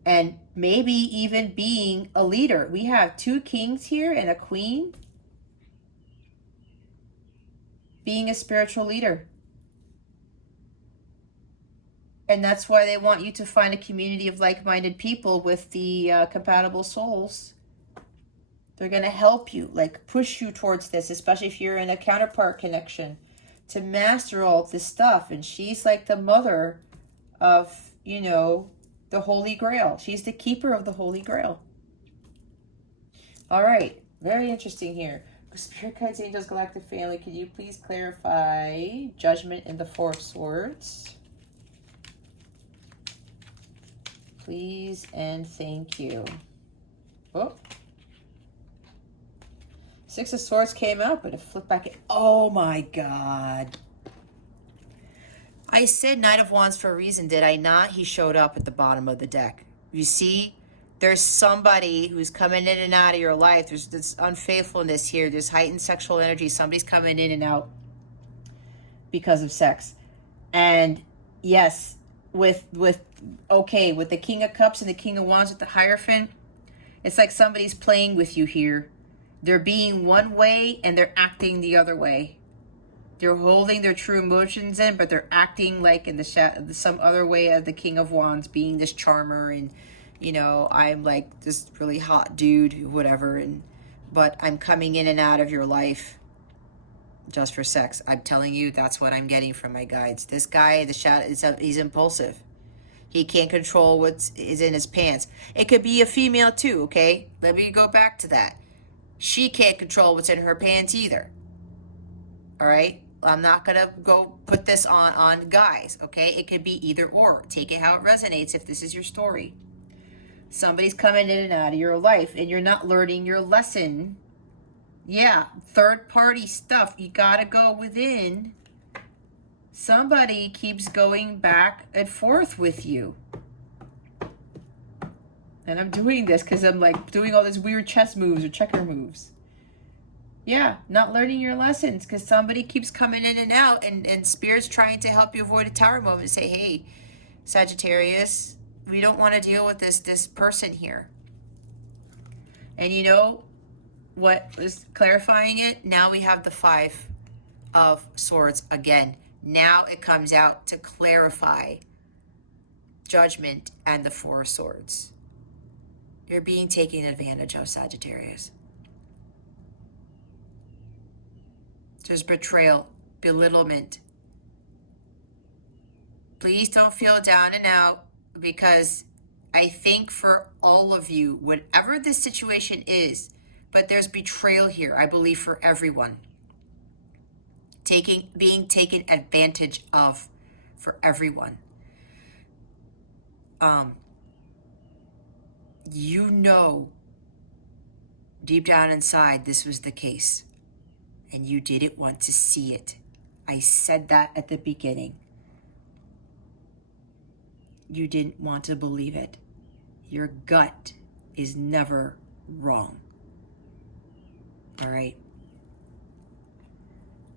And maybe even being a leader. We have 2 kings here and a queen. Being a spiritual leader. And that's why they want you to find a community of like-minded people with the compatible souls. They're going to help you, like push you towards this, especially if you're in a counterpart connection, to master all this stuff. And she's like the mother of, you know, the Holy Grail. She's the keeper of the Holy Grail. All right. Very interesting here. Spirit guides, angels, galactic family, could you please clarify Judgment in the 4 of Swords? Please and thank you. Oh. 6 of Swords came out, but it flipped back in. Oh my God. I said Knight of Wands for a reason, did I not? He showed up at the bottom of the deck. You see? There's somebody who's coming in and out of your life. There's this unfaithfulness here. There's heightened sexual energy. Somebody's coming in and out because of sex. And yes, with the King of Cups and the King of Wands with the Hierophant, it's like somebody's playing with you here. They're being one way and they're acting the other way. They're holding their true emotions in, but they're acting like in some other way as the King of Wands, being this charmer and, you know, I'm like this really hot dude, whatever, but I'm coming in and out of your life just for sex. I'm telling you, that's what I'm getting from my guides. This guy, he's impulsive. He can't control what is in his pants. It could be a female too, okay? Let me go back to that. She can't control what's in her pants either. All right? I'm not going to go put this on guys, okay? It could be either or. Take it how it resonates if this is your story. Somebody's coming in and out of your life and you're not learning your lesson. Yeah, third party stuff. You got to go within. Somebody keeps going back and forth with you. And I'm doing this because I'm like doing all these weird chess moves or checker moves. Yeah, not learning your lessons because somebody keeps coming in and out, and Spirit's trying to help you avoid a tower moment and say, hey, Sagittarius, we don't want to deal with this person here. And you know what was clarifying it? Now we have the 5 of Swords again. Now it comes out to clarify Judgment and the 4 of Swords. You're being taken advantage of, Sagittarius. There's betrayal, belittlement. Please don't feel down and out because I think for all of you, whatever this situation is, but there's betrayal here, I believe, for everyone. Being taken advantage of for everyone. You know, deep down inside, this was the case. And you didn't want to see it. I said that at the beginning. You didn't want to believe it. Your gut is never wrong. All right?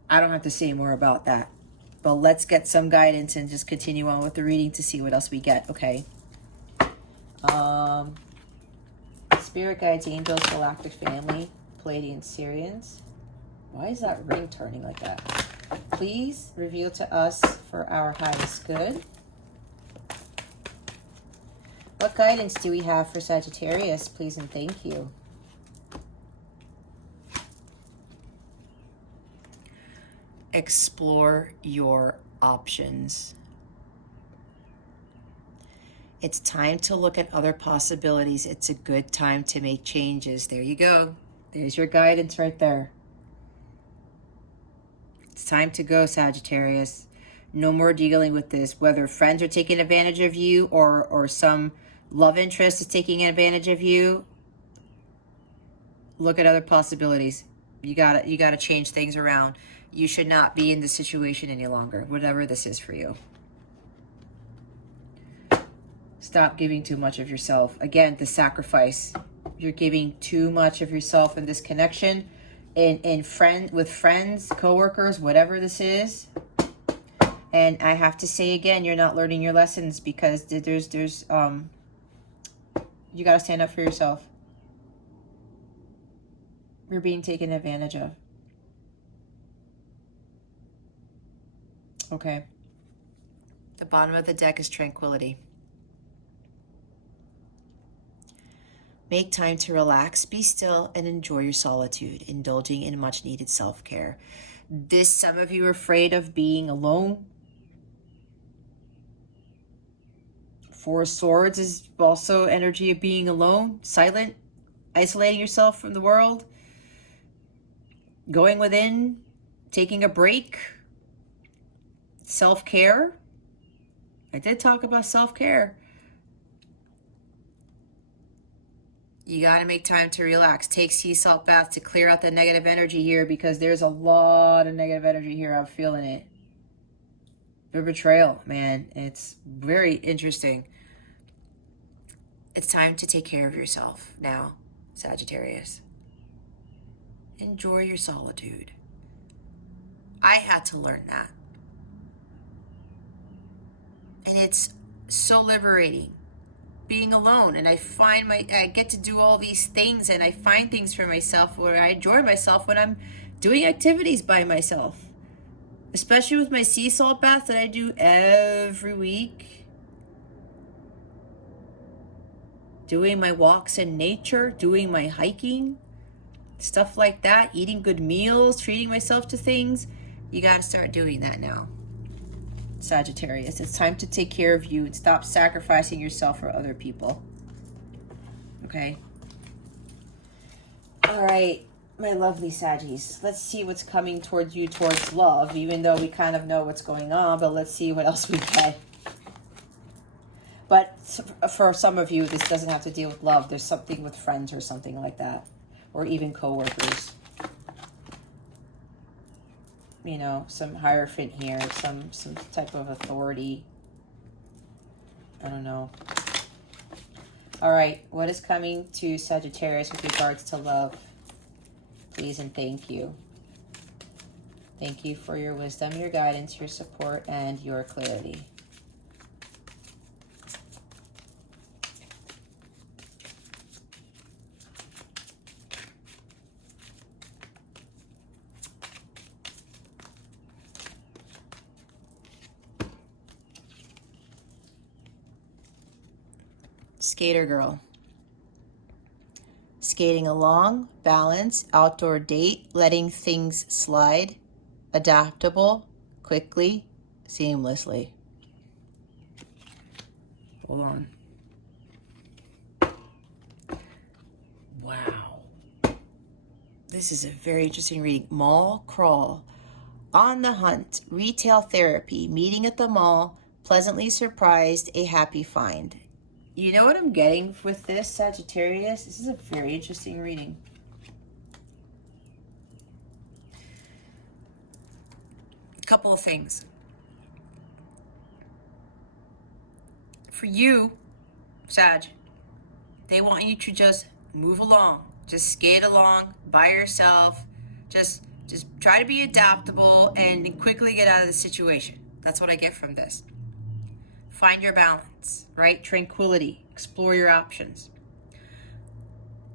I don't have to say more about that. But let's get some guidance and just continue on with the reading to see what else we get, okay? Spirit guides, angels, galactic family, Pleiadian Syrians. Why is that ring turning like that? Please reveal to us for our highest good. What guidance do we have for Sagittarius, please and thank you? Explore your options. It's time to look at other possibilities. It's a good time to make changes. There you go. There's your guidance right there. It's time to go, Sagittarius. No more dealing with this. Whether friends are taking advantage of you or some love interest is taking advantage of you, look at other possibilities. You gotta change things around. You should not be in this situation any longer, whatever this is for you. Stop giving too much of yourself. Again, the sacrifice. You're giving too much of yourself in this connection, with friends, coworkers, whatever this is. And I have to say again, you're not learning your lessons because there's you got to stand up for yourself. You're being taken advantage of. Okay. The bottom of the deck is tranquility. Make time to relax, be still, and enjoy your solitude, indulging in much needed self-care. Some of you are afraid of being alone. Four of Swords is also energy of being alone, silent, isolating yourself from the world, going within, taking a break, self-care. I did talk about self-care. You got to make time to relax. Take sea salt baths to clear out the negative energy here because there's a lot of negative energy here. I'm feeling it. The betrayal, man. It's very interesting. It's time to take care of yourself now, Sagittarius. Enjoy your solitude. I had to learn that. And it's so liberating. Being alone, and I get to do all these things, and I find things for myself where I enjoy myself when I'm doing activities by myself, especially with my sea salt bath that I do every week, doing my walks in nature, doing my hiking, stuff like that, eating good meals, treating myself to things. You got to start doing that now, Sagittarius. It's time to take care of you and stop sacrificing yourself for other people. Okay? All right, my lovely Saggies. Let's see what's coming towards you towards love, even though we kind of know what's going on, but let's see what else we get. But for some of you, this doesn't have to deal with love. There's something with friends or something like that, or even coworkers. You know, some hierophant here, some type of authority. I don't know. All right, what is coming to Sagittarius with regards to love? Please and thank you. Thank you for your wisdom, your guidance, your support, and your clarity. Skater girl. Skating along, balance, outdoor date, letting things slide, adaptable, quickly, seamlessly. Hold on. This is a very interesting reading. Mall crawl. On the hunt. Retail therapy. Meeting at the mall. Pleasantly surprised. A happy find. You know what I'm getting with this, Sagittarius? This is a very interesting reading. A couple of things. For you, Sag, they want you to just move along. Just skate along by yourself. Just try to be adaptable and quickly get out of the situation. That's what I get from this. Find your balance, right? Tranquility. Explore your options.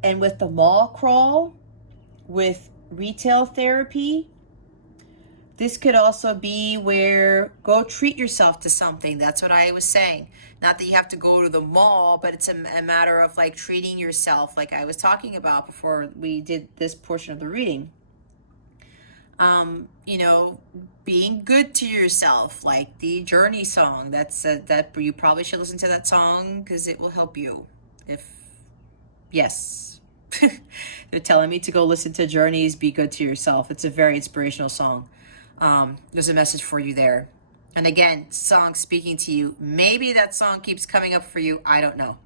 And with the mall crawl, with retail therapy, this could also be where go treat yourself to something. That's what I was saying. Not that you have to go to the mall, but it's a matter of like treating yourself, like I was talking about before we did this portion of the reading. You know, being good to yourself, like the Journey song. That you probably should listen to that song because it will help you. Yes. They're telling me to go listen to Journey's Be Good to Yourself. It's a very inspirational song. There's a message for you there. And again, song speaking to you. Maybe that song keeps coming up for you. I don't know.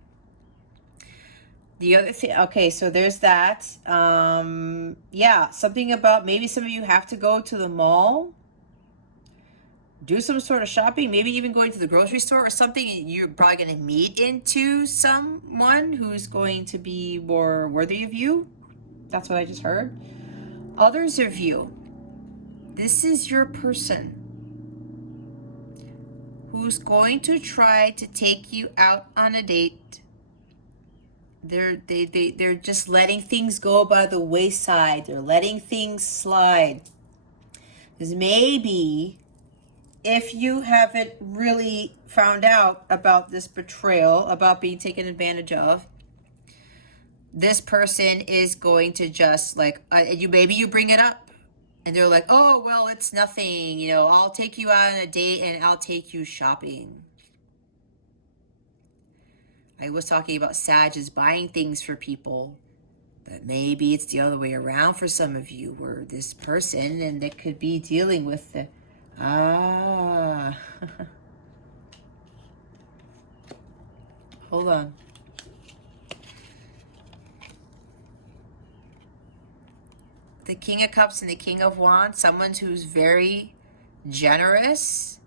The other thing, okay, so there's that. Yeah, something about maybe some of you have to go to the mall, do some sort of shopping, maybe even going to the grocery store or something. You're probably going to meet into someone who's going to be more worthy of you. That's what I just heard. Others of you, this is your person who's going to try to take you out on a date. They're just letting things go by the wayside. They're letting things slide. Because maybe if you haven't really found out about this betrayal, about being taken advantage of, this person is going to just like, maybe you bring it up and they're like, oh, well, it's nothing. You know, I'll take you out on a date and I'll take you shopping. I was talking about Sag is buying things for people, but maybe it's the other way around for some of you, where this person, and that could be dealing with the, hold on. The King of Cups and the King of Wands, someone who's very generous.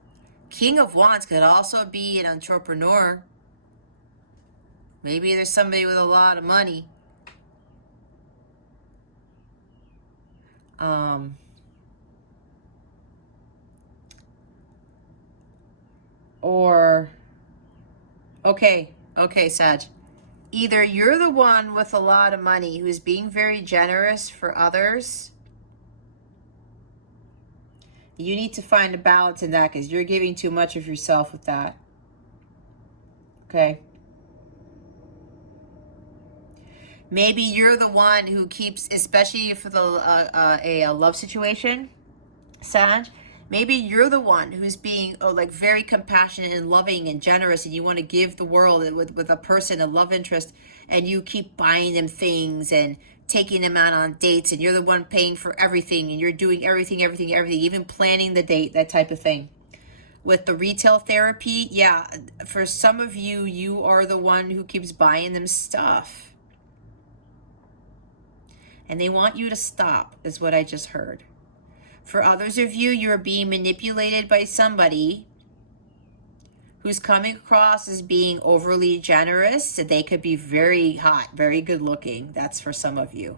King of Wands could also be an entrepreneur. Maybe there's somebody with a lot of money. Or, okay, Sag. Either you're the one with a lot of money who's being very generous for others. You need to find a balance in that because you're giving too much of yourself with that. Okay. Maybe you're the one who keeps, especially for a love situation, Sag. Maybe you're the one who's being like very compassionate and loving and generous, and you want to give the world with a person, a love interest, and you keep buying them things and taking them out on dates, and you're the one paying for everything, and you're doing everything, even planning the date, that type of thing. With the retail therapy, yeah, for some of you, you are the one who keeps buying them stuff. And they want you to stop, is what I just heard. For others of you, you're being manipulated by somebody who's coming across as being overly generous. So they could be very hot, very good looking. That's for some of you.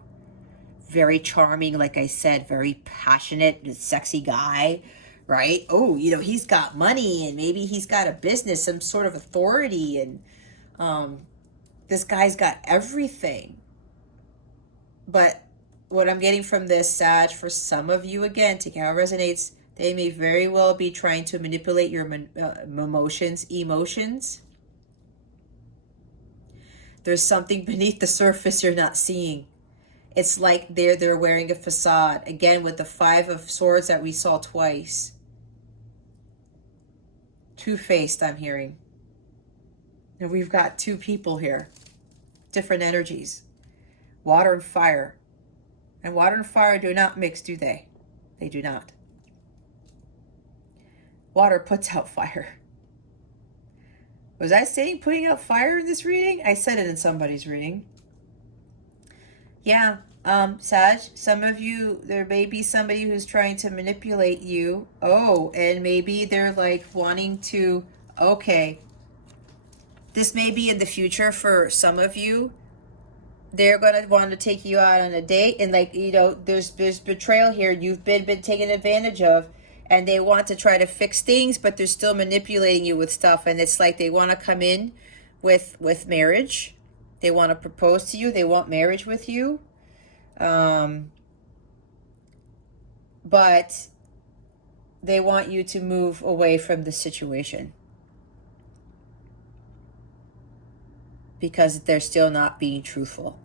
Very charming, like I said, very passionate, sexy guy, right? Oh, you know, he's got money and maybe he's got a business, some sort of authority. And this guy's got everything. But what I'm getting from this, Sag, for some of you, again, take how it resonates, they may very well be trying to manipulate your emotions. There's something beneath the surface you're not seeing. It's like they're wearing a facade. Again, with the Five of Swords that we saw twice. Two-faced, I'm hearing. And we've got two people here. Different energies. Water and fire. And water and fire do not mix, do they? They do not. Water puts out fire. Was I saying putting out fire in this reading? I said it in somebody's reading. Yeah, Sag, some of you, there may be somebody who's trying to manipulate you. Oh, and maybe they're like wanting to, okay. This may be in the future for some of you. They're going to want to take you out on a date, and like, you know, there's betrayal here. You've been taken advantage of, and they want to try to fix things, but they're still manipulating you with stuff. And it's like they want to come in with marriage. They want to propose to you. They want marriage with you. But they want you to move away from the situation because they're still not being truthful.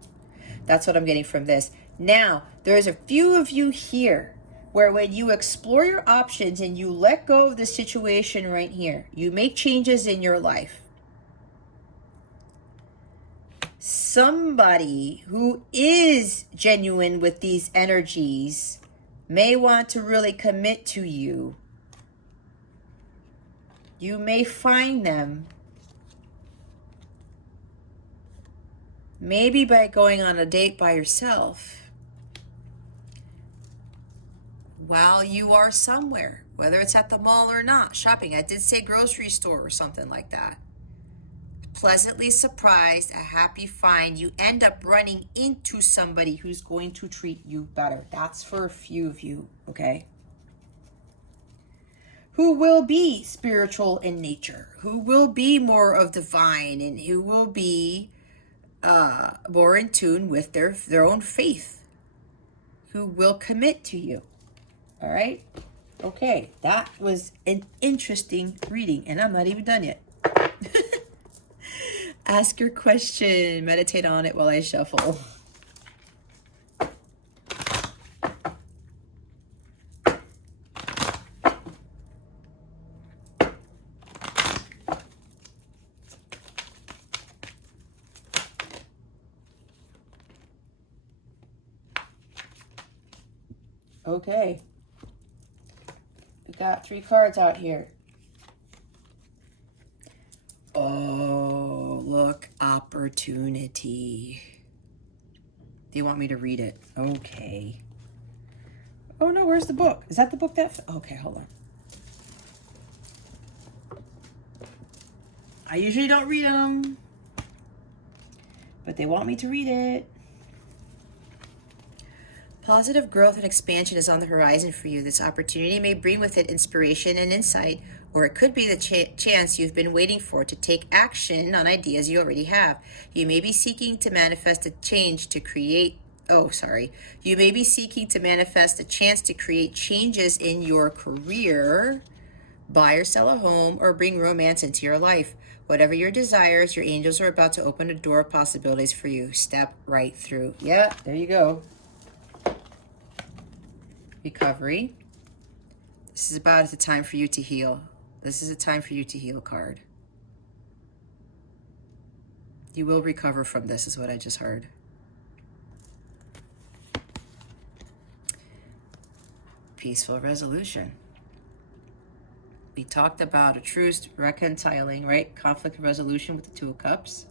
That's what I'm getting from this. Now, there's a few of you here where when you explore your options and you let go of the situation right here, you make changes in your life. Somebody who is genuine with these energies may want to really commit to you. You may find them maybe by going on a date by yourself while you are somewhere, whether it's at the mall or not, shopping. I did say grocery store or something like that. Pleasantly surprised, a happy find. You end up running into somebody who's going to treat you better. That's for a few of you, okay? Who will be spiritual in nature, who will be more of divine, and who will be more in tune with their own faith, who will commit to you. All right? Okay, that was an interesting reading, and I'm not even done yet. Ask your question, meditate on it while I shuffle. Okay, we got 3 cards out here. Oh, look, opportunity. Do you want me to read it? Okay. Oh no, where's the book? Is that the book that, okay, hold on. I usually don't read them, but they want me to read it. Positive growth and expansion is on the horizon for you. This opportunity may bring with it inspiration and insight, or it could be the chance you've been waiting for to take action on ideas you already have. You may be seeking to manifest a change to create, You may be seeking to manifest a chance to create changes in your career, buy or sell a home, or bring romance into your life. Whatever your desires, your angels are about to open a door of possibilities for you. Step right through. Yeah, there you go. Recovery. This is about the time for you to heal. This is a time for you to heal card. You will recover from this, is what I just heard. Peaceful resolution. We talked about a truce, reconciling, right? Conflict resolution with the 2 of Cups.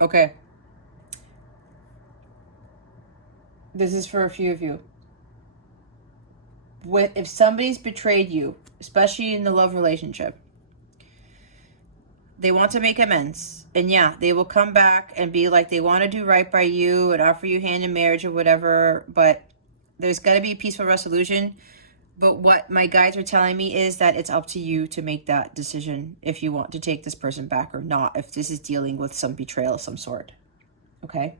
Okay. This is for a few of you. If somebody's betrayed you, especially in the love relationship, they want to make amends. And yeah, they will come back and be like, they want to do right by you and offer you hand in marriage or whatever. But there's got to be a peaceful resolution. But what my guides are telling me is that it's up to you to make that decision if you want to take this person back or not, if this is dealing with some betrayal of some sort. Okay?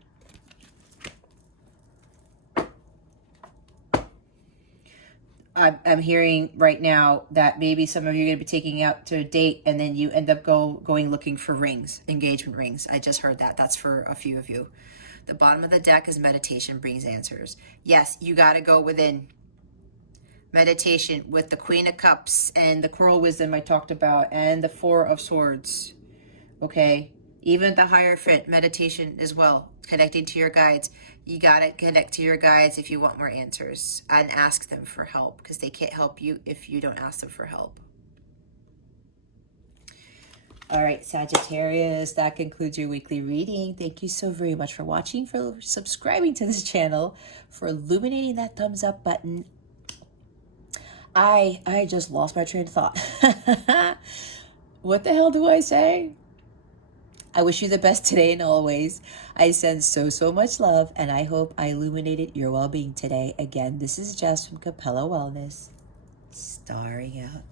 I'm hearing right now that maybe some of you are going to be taking out to a date and then you end up going looking for rings, engagement rings. I just heard that. That's for a few of you. The bottom of the deck is meditation brings answers. Yes, you got to go within. Meditation with the Queen of Cups and the Coral Wisdom I talked about and the 4 of Swords. okay? Even the hierophant meditation as well, connecting to your guides. You got to connect to your guides if you want more answers, and ask them for help, because they can't help you if you don't ask them for help. All right, Sagittarius, that concludes your weekly reading. Thank you so very much for watching, for subscribing to this channel, for illuminating that thumbs up button. I just lost my train of thought. What the hell do I say? I wish you the best today and always. I send so much love, and I hope I illuminated your well-being today. Again, this is Jess from Capella Wellness, starring out.